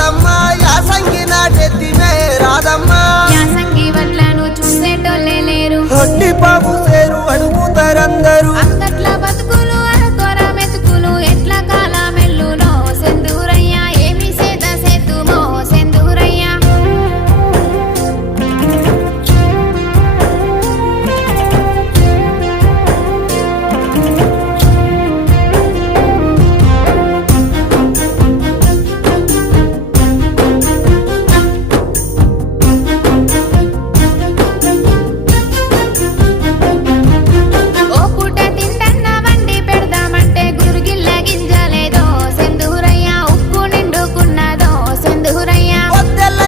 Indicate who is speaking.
Speaker 1: రాదమ్మ యాసంగి నాటెత్తిమే రాదమ్మ.
Speaker 2: యాసంగి వడ్లను చూసేటోళ్ళే లేరు.
Speaker 1: బాబు